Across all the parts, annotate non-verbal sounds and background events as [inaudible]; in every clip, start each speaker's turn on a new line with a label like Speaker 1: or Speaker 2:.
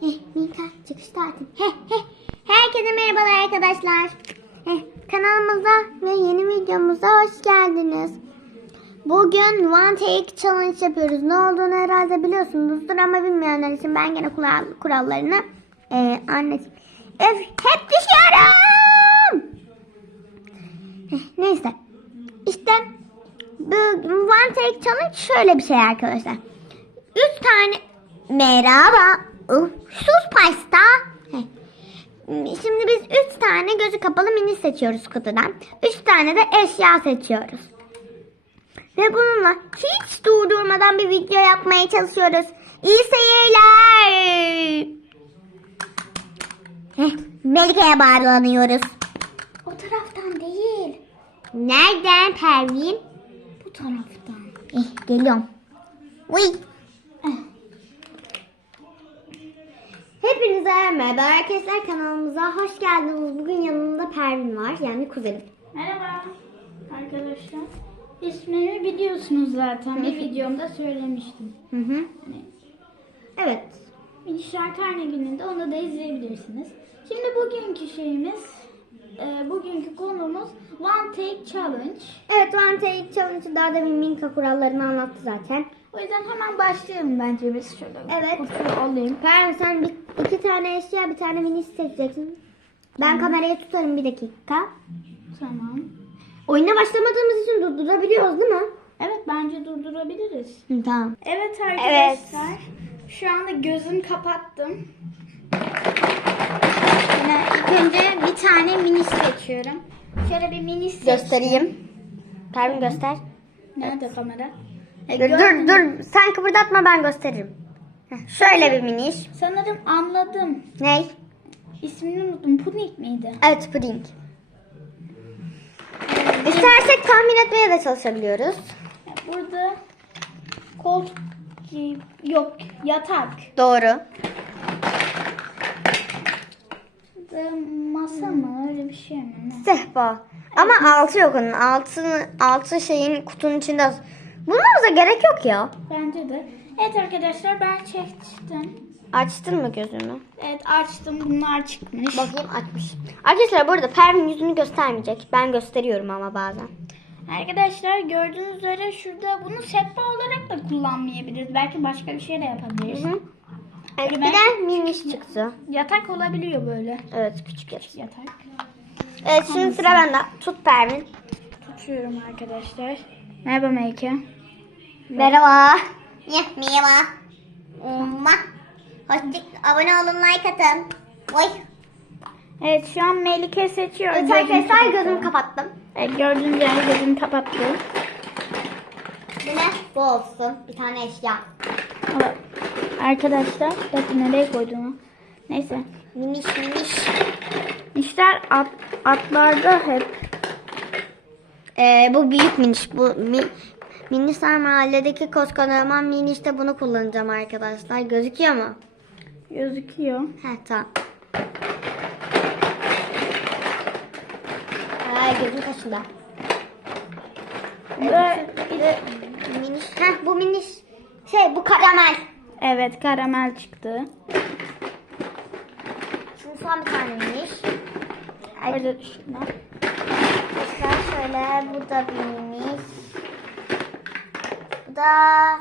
Speaker 1: Heh, Mika çıkışta artık. Heh. Herkese merhabalar arkadaşlar. Heh, kanalımıza ve yeni videomuza hoş geldiniz. Bugün One Take Challenge yapıyoruz. Ne olduğunu herhalde biliyorsunuzdur ama bilmeyenler için ben gene kural, kurallarını e, anlatayım. Öf, hep düşüyorum. Heh, neyse. İşte bu One Take Challenge şöyle bir şey arkadaşlar. Üç tane merhaba. Sus pasta. Şimdi biz üç tane gözü kapalı mini seçiyoruz kutudan. Üç tane de eşya seçiyoruz. Ve bununla hiç durdurmadan bir video yapmaya çalışıyoruz. İyi seyirler. Melike'ye bağlanıyoruz. O taraftan değil. Nereden Pervin? Bu taraftan. Eh, geliyorum. Uy. Eh. Hepinize merhaba arkadaşlar kanalımıza hoş geldiniz. Bugün yanımda Pervin var yani kuzenim.
Speaker 2: Merhaba arkadaşlar. İsmini biliyorsunuz zaten. Bir videomda söylemiştim.
Speaker 1: Hı hı.
Speaker 2: Hani
Speaker 1: Evet.
Speaker 2: Karne gününde onu da izleyebilirsiniz. Şimdi bugünkü şeyimiz, e, bugünkü konumuz One Take Challenge.
Speaker 1: Evet One Take Challenge'ı daha da bir Minka kurallarını anlattı zaten.
Speaker 2: O yüzden hemen başlayalım bence biz şöyle.
Speaker 1: Evet.
Speaker 2: alayım.
Speaker 1: Pervin sen bir, iki tane eşya bir tane mini seçeceksin. Ben kamerayı tutarım bir dakika.
Speaker 2: Tamam.
Speaker 1: Oyuna başlamadığımız için durdurabiliyoruz değil mi?
Speaker 2: Evet bence durdurabiliriz.
Speaker 1: Hı, tamam.
Speaker 2: Evet arkadaşlar. Şu anda gözüm kapattım. Yine ilk önce bir tane mini seçiyorum. Şöyle bir mini seç.
Speaker 1: Göstereyim. Pervin göster.
Speaker 2: Nerede kamera? E,
Speaker 1: Dur
Speaker 2: gördün
Speaker 1: dur,
Speaker 2: mü?
Speaker 1: dur. sen kıpırdatma ben gösteririm. Heh, şöyle bir miniş.
Speaker 2: Sanırım anladım.
Speaker 1: Ney?
Speaker 2: İsmini unuttum. Punik miydi?
Speaker 1: Evet puding. İstersek tahmin etmeye de çalışabiliyoruz.
Speaker 2: Burada koltuk yok yatak.
Speaker 1: Doğru.
Speaker 2: Burada masa mı öyle bir şey mi?
Speaker 1: Sehpa. Ama altı yok onun. Altı, altı şeyin kutunun içinde. Bulmamıza gerek yok ya.
Speaker 2: Bence de. Evet arkadaşlar ben çektim.
Speaker 1: Açtın mı gözünü?
Speaker 2: Evet açtım bunlar çıkmış.
Speaker 1: Bakayım açmış. Arkadaşlar bu arada Pervin yüzünü göstermeyecek. Ben gösteriyorum ama bazen.
Speaker 2: Arkadaşlar gördüğünüz üzere şurada bunu sehpa olarak da kullanmayabiliriz. Belki başka bir şey de yapabiliriz.
Speaker 1: Hı. Evet, bir de miniş çıktı.
Speaker 2: Yatak olabiliyor böyle.
Speaker 1: Evet küçük yer.
Speaker 2: Yatak.
Speaker 1: Evet şimdi sıra bende. Tut Pervin.
Speaker 2: Tutuyorum arkadaşlar. Merhaba Melike.
Speaker 1: Merhaba. Merhaba. Umma. Hoşçak abone olun like atın. Oy.
Speaker 2: Evet şu an Melike seçiyor.
Speaker 1: Evet arkadaşlar gözümü kapattım.
Speaker 2: Evet, gördüğünüz üzere gözümü kapattım.
Speaker 1: Bu ne? Bu olsun. Bir tane eşya.
Speaker 2: Ama Arkadaşlar bakın nereye koyduğumu. Neyse.
Speaker 1: Miniş miniş.
Speaker 2: İşler at, atlarda hep.
Speaker 1: Ee, bu büyük miniş. Bu mi, Minisar mahalledeki koskocaman minişte bunu kullanacağım arkadaşlar. Gözüküyor mu?
Speaker 2: Gözüküyor.
Speaker 1: Heh tamam. Ay gözüm kaşında.
Speaker 2: Ve,
Speaker 1: Miniş. Heh bu miniş. Şey bu karamel.
Speaker 2: evet karamel çıktı.
Speaker 1: Şimdi son bir tane miniş.
Speaker 2: Orada şunlar.
Speaker 1: Arkadaşlar şöyle bu da bir miniş. Da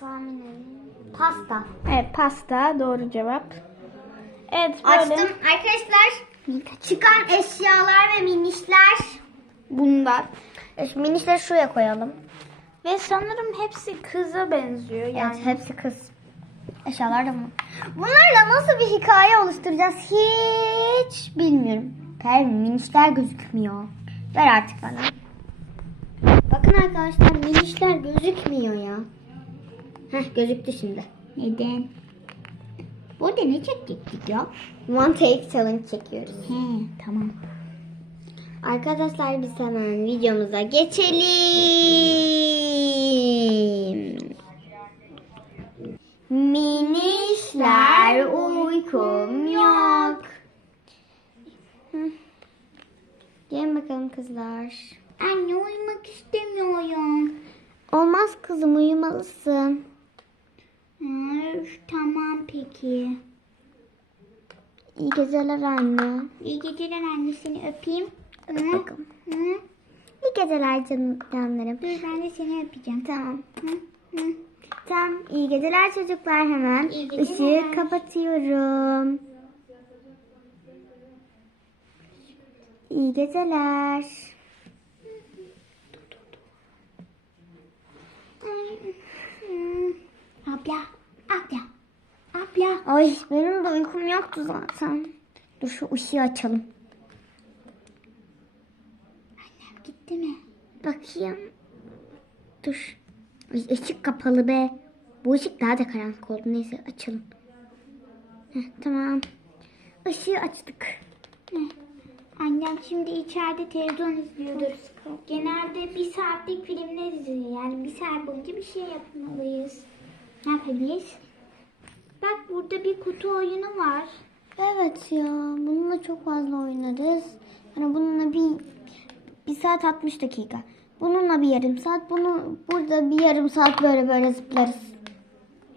Speaker 1: tahmin edeyim. Pasta.
Speaker 2: Evet pasta doğru cevap. Evet böyle.
Speaker 1: Açtım arkadaşlar. Çıkan eşyalar ve minişler.
Speaker 2: Bunlar.
Speaker 1: E, şu minişleri şuraya koyalım.
Speaker 2: Ve sanırım hepsi kıza benziyor. Yani
Speaker 1: Evet hepsi kız. Eşyalar da mı? Bunlarla nasıl bir hikaye oluşturacağız hiç bilmiyorum. Pervin minişler gözükmüyor. Ver artık bana. Bakın arkadaşlar minişler gözükmüyor ya. Heh gözüktü şimdi. Neden? Burada ne çekecektik ya? One take challenge çekiyoruz.
Speaker 2: He, tamam.
Speaker 1: Arkadaşlar biz hemen videomuza geçelim. Minişler uykum yok. Gelin bakalım kızlar.
Speaker 2: Anne uyumak istemiyorum.
Speaker 1: Olmaz kızım uyumalısın.
Speaker 2: Üf, tamam peki.
Speaker 1: İyi geceler anne.
Speaker 2: İyi geceler annesini öpeyim. Hı?
Speaker 1: bakalım.
Speaker 2: Hı?
Speaker 1: İyi geceler canım canlarım.
Speaker 2: Dur ben de seni öpeceğim.
Speaker 1: Tamam.
Speaker 2: Hı? Hı?
Speaker 1: Tamam. İyi geceler çocuklar hemen.
Speaker 2: İyi geceler.
Speaker 1: Işığı kapatıyorum. İyi geceler.
Speaker 2: Abla, abla, abla.
Speaker 1: Ay benim de uykum yoktu zaten. Dur şu ışığı açalım.
Speaker 2: Annem gitti mi?
Speaker 1: Bakayım. Dur. Ay, ışık kapalı be. Bu ışık daha da karanlık oldu. Neyse açalım. Heh, tamam. Işığı açtık.
Speaker 2: Annem şimdi içeride televizyon izliyordur. Genelde bir saatlik filmler izliyor. Yani bir saat boyunca bir şey yapmalıyız. Ne yapabiliriz? Bak burada bir kutu oyunu var.
Speaker 1: Evet ya. Bununla çok fazla oynarız. Yani bununla bir bir saat 60 dakika. Bununla bir yarım saat. Bunu burada bir yarım saat böyle böyle zıplarız.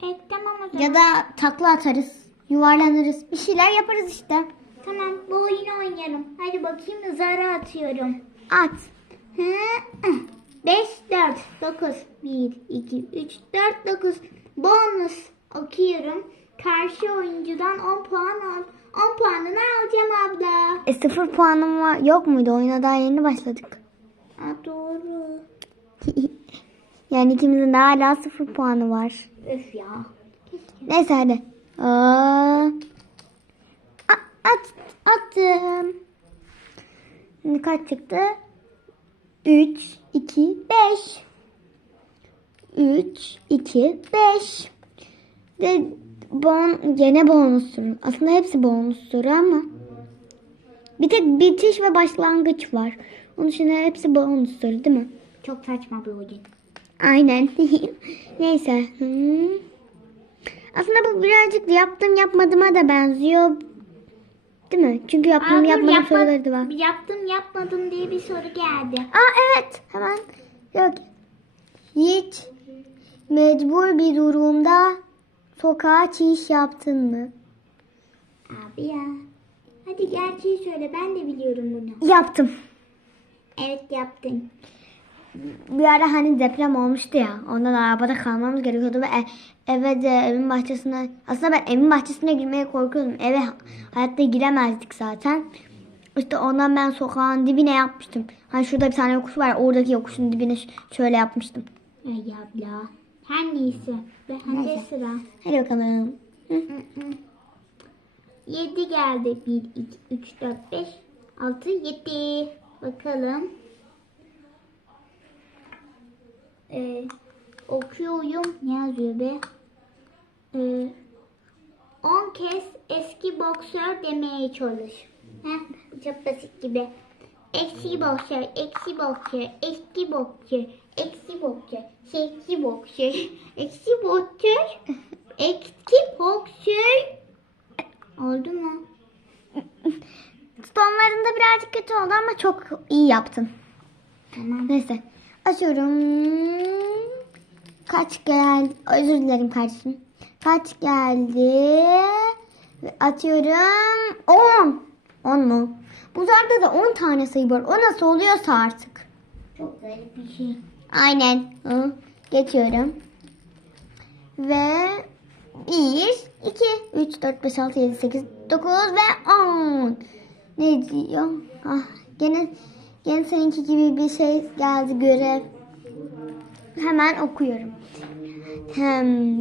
Speaker 2: Evet tamam o zaman.
Speaker 1: Ya da takla atarız. Yuvarlanırız. Bir şeyler yaparız işte.
Speaker 2: Tamam bu oyunu oynayalım. Hadi bakayım zarı atıyorum.
Speaker 1: At.
Speaker 2: 5, 4, 9, 1, 2, 3, 4, 9. Bonus okuyorum. Karşı oyuncudan 10 puan al. 10 puanını alacağım abla.
Speaker 1: E sıfır puanım var. Yok muydu? Oyuna daha yeni başladık.
Speaker 2: Aa, doğru. [laughs]
Speaker 1: yani ikimizin de hala sıfır puanı var.
Speaker 2: Öf ya.
Speaker 1: Neyse hadi. Aa, at, attım. Şimdi kaç çıktı? 3, 2, 5. 3, 2, 5. Ve bon, gene bonus soru. Aslında hepsi bonus soru ama bir tek bitiş ve başlangıç var. Onun dışında hepsi bonus soru değil mi?
Speaker 2: Çok saçma bir oyun.
Speaker 1: Aynen. [laughs] Neyse. Hmm. Aslında bu birazcık yaptım yapmadığıma da benziyor. Değil mi? Çünkü yaptım
Speaker 2: Aa, dur,
Speaker 1: yapmadım
Speaker 2: yapma-
Speaker 1: soruları da var.
Speaker 2: Yaptım yapmadım diye bir soru geldi.
Speaker 1: Aa evet. Hemen. Yok. Hiç mecbur bir durumda sokağa çiş yaptın mı?
Speaker 2: Abi ya. Hadi gerçeği söyle ben de biliyorum bunu.
Speaker 1: Yaptım.
Speaker 2: Evet yaptın.
Speaker 1: Bir ara hani deprem olmuştu ya. Ondan arabada kalmamız gerekiyordu ve e- eve de evin bahçesine aslında ben evin bahçesine girmeye korkuyordum. Eve hayatta giremezdik zaten. İşte ondan ben sokağın dibine yapmıştım. Hani şurada bir tane yokuş var. Oradaki yokuşun dibine şöyle yapmıştım.
Speaker 2: Ay abla. Her neyse.
Speaker 1: Neyse.
Speaker 2: sıra.
Speaker 1: Hadi bakalım. Hı.
Speaker 2: 7 geldi. 1, 2, 3, 4, 5, 6, 7. Bakalım. Ee, okuyorum. Ne yazıyor be? Ee, 10 kez eski boksör demeye çalış. Heh, çok basit gibi. Eski boksör, eski boksör, eski boksör, eski boksör, eski boksör, [laughs] eski boksör, eski boksör. Oldu mu?
Speaker 1: Sonlarında birazcık kötü oldu ama çok iyi yaptın.
Speaker 2: Tamam.
Speaker 1: Neyse. Açıyorum. Kaç geldi? Özür dilerim kardeşim. Kaç geldi? Atıyorum. 10. 10 mu? Bu zarda da 10 tane sayı var. O nasıl oluyorsa artık.
Speaker 2: Çok garip bir şey.
Speaker 1: Aynen. Hı. Geçiyorum. Ve 1, 2, 3, 4, 5, 6, 7, 8, 9 ve 10. Ne diyor? Ah, gene, gene seninki gibi bir şey geldi görev. Hemen okuyorum. Hem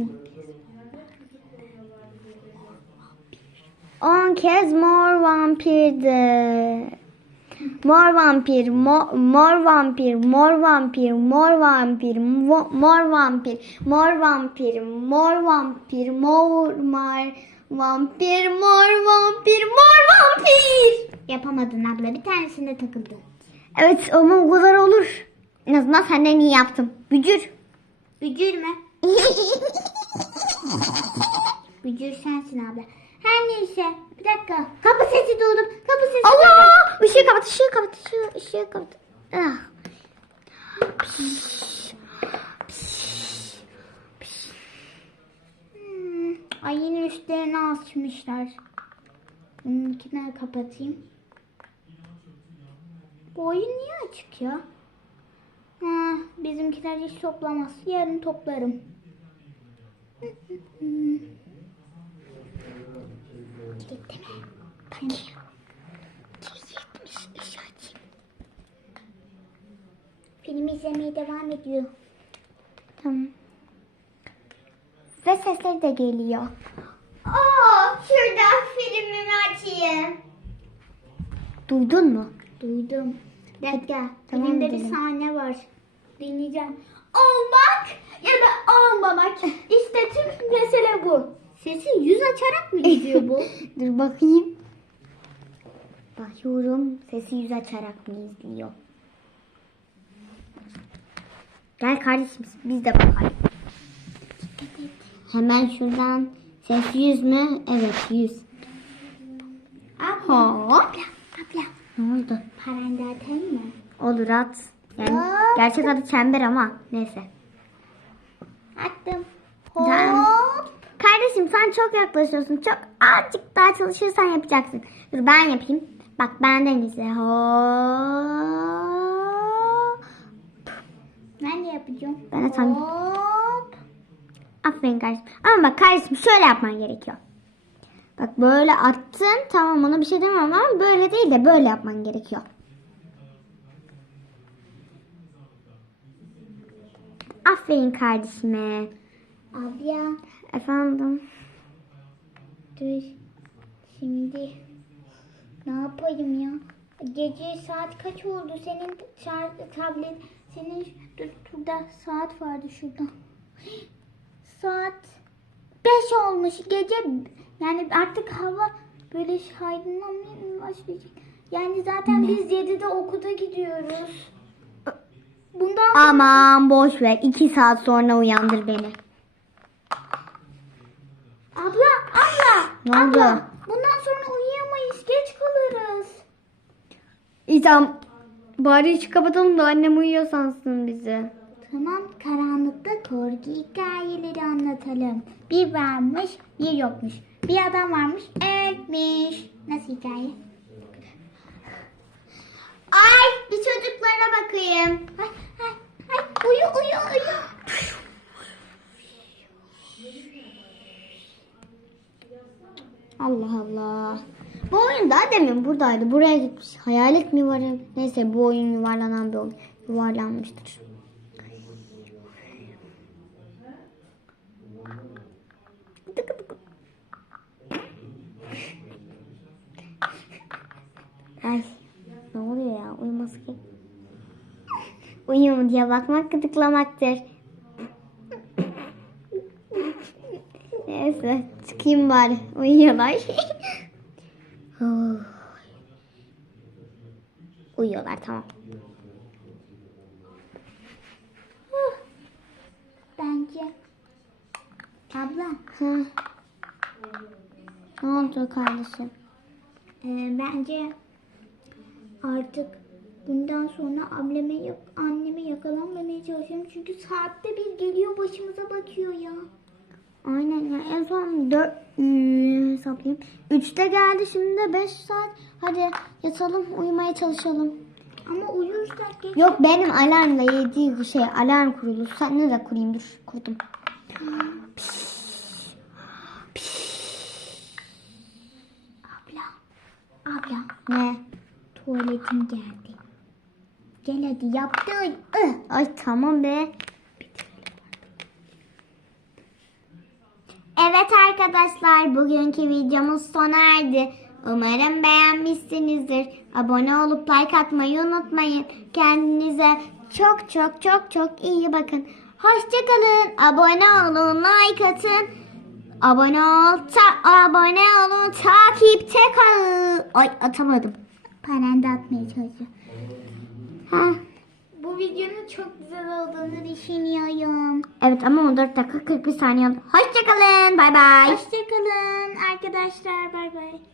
Speaker 1: 10 kez mor vampirdi. Mor vampir, mo- mor vampir, mor vampir, mor vampir, mo- mor vampir, mor vampir, mor vampir, mor mar, vampir, mor vampir, mor vampir.
Speaker 2: Yapamadın abla. Bir tanesinde takıldın.
Speaker 1: Evet bu kadar olur. En azından senden iyi yaptım. Bücür.
Speaker 2: Bücür mü? [laughs] Bücür sensin abla. Her neyse. Bir dakika. Kapı sesi duydum. Kapı sesi duydum.
Speaker 1: Allah! Işığı kapat, ışığı kapat, ışığı, ışığı kapat. Ah.
Speaker 2: Ay yine üstlerini açmışlar. Bununkini kapatayım. Bu oyun niye açık ya? Ha, bizimkiler hiç toplamaz. Yarın toplarım. Kilitli mi? Bakayım. Film izlemeye devam ediyor.
Speaker 1: Tamam. Ve sesleri de geliyor.
Speaker 2: Aa, şurada filmimi açayım.
Speaker 1: Duydun mu?
Speaker 2: Duydum. Bir dakika.
Speaker 1: Tamam,
Speaker 2: Filmde bir
Speaker 1: gidelim.
Speaker 2: sahne var. Dinleyeceğim. Olmak ya da olmamak. [laughs] İşte tüm mesele bu. Sesi yüz açarak mı izliyor bu? [laughs]
Speaker 1: Dur bakayım. Bakıyorum sesi yüz açarak mı izliyor? Gel kardeşim biz de bakalım. Hemen şuradan ses yüz mü? Evet yüz.
Speaker 2: Abla.
Speaker 1: Hop. Ne oldu?
Speaker 2: Paran da atayım mı?
Speaker 1: Olur at. Yani
Speaker 2: Hop.
Speaker 1: gerçek adı çember ama neyse.
Speaker 2: Attım. Hop.
Speaker 1: Kardeşim sen çok yaklaşıyorsun. Çok azıcık daha çalışırsan yapacaksın. Dur ben yapayım. Bak benden izle. Hop.
Speaker 2: Ben de yapacağım.
Speaker 1: Ben de tam-
Speaker 2: Hop.
Speaker 1: Aferin kardeşim. Ama bak kardeşim şöyle yapman gerekiyor. Bak böyle attın. Tamam ona bir şey demem ama böyle değil de böyle yapman gerekiyor. Aferin kardeşime.
Speaker 2: Abla.
Speaker 1: Efendim.
Speaker 2: Dur. Şimdi ne yapayım ya? Gece saat kaç oldu? Senin tablet, senin dur, şurada saat vardı şurada. Saat 5 olmuş gece. Yani artık hava böyle aydınlanmaya başlayacak. Yani zaten biz 7'de okula gidiyoruz. Bundan
Speaker 1: Aman boş ver. İki saat sonra uyandır beni.
Speaker 2: abla abla
Speaker 1: Ne
Speaker 2: abla
Speaker 1: oldu?
Speaker 2: bundan sonra uyuyamayız geç kalırız.
Speaker 1: İzam bari şu kapatalım da annem uyuyor sansın bizi.
Speaker 2: Tamam karanlıkta korku hikayeleri anlatalım. Bir varmış bir yokmuş. Bir adam varmış ölmüş. Nasıl hikaye?
Speaker 1: Ay bir çocuklara bakayım.
Speaker 2: Ay, ay, ay, uyu uyu uyu.
Speaker 1: Allah Allah. Bu oyun daha demin buradaydı. Buraya gitmiş. Hayalet mi var? Neyse bu oyun yuvarlanan bir oyun. Yuvarlanmıştır. Ay ne oluyor ya? Uyuması ki. Uyuyor mu diye bakmak gıdıklamaktır. Neyse çıkayım bari. Uyuyorlar. Uyuyorlar tamam.
Speaker 2: Bence. Abla
Speaker 1: Hı. Ne oldu kardeşim?
Speaker 2: e, bence artık bundan sonra ableme yok, anneme yakalanmamaya çalışıyorum. Çünkü saatte bir geliyor başımıza bakıyor ya.
Speaker 1: Aynen ya en son 4 hmm, hesaplayayım. 3'te geldi şimdi de 5 saat. Hadi yatalım uyumaya çalışalım.
Speaker 2: Ama uyursak geç.
Speaker 1: Yok benim alarmla yediği şey alarm kurulu. Sen ne de kurayım dur kurdum.
Speaker 2: Abla. Abla.
Speaker 1: Ne?
Speaker 2: Tuvaletim geldi. Gel hadi yaptın.
Speaker 1: Ay tamam be. Evet arkadaşlar bugünkü videomuz sona erdi. Umarım beğenmişsinizdir. Abone olup like atmayı unutmayın. Kendinize çok çok çok çok iyi bakın. Hoşçakalın. Abone olun, like atın. Abone ol, ta- abone olun, takipte kalın. Ay atamadım.
Speaker 2: Paranda atmaya çalışıyor.
Speaker 1: Ha.
Speaker 2: Bu videonun çok güzel olduğunu düşünüyorum.
Speaker 1: Evet ama 14 dakika 41 saniye oldu. Hoşçakalın. Bay bay.
Speaker 2: Hoşçakalın arkadaşlar. Bay bay.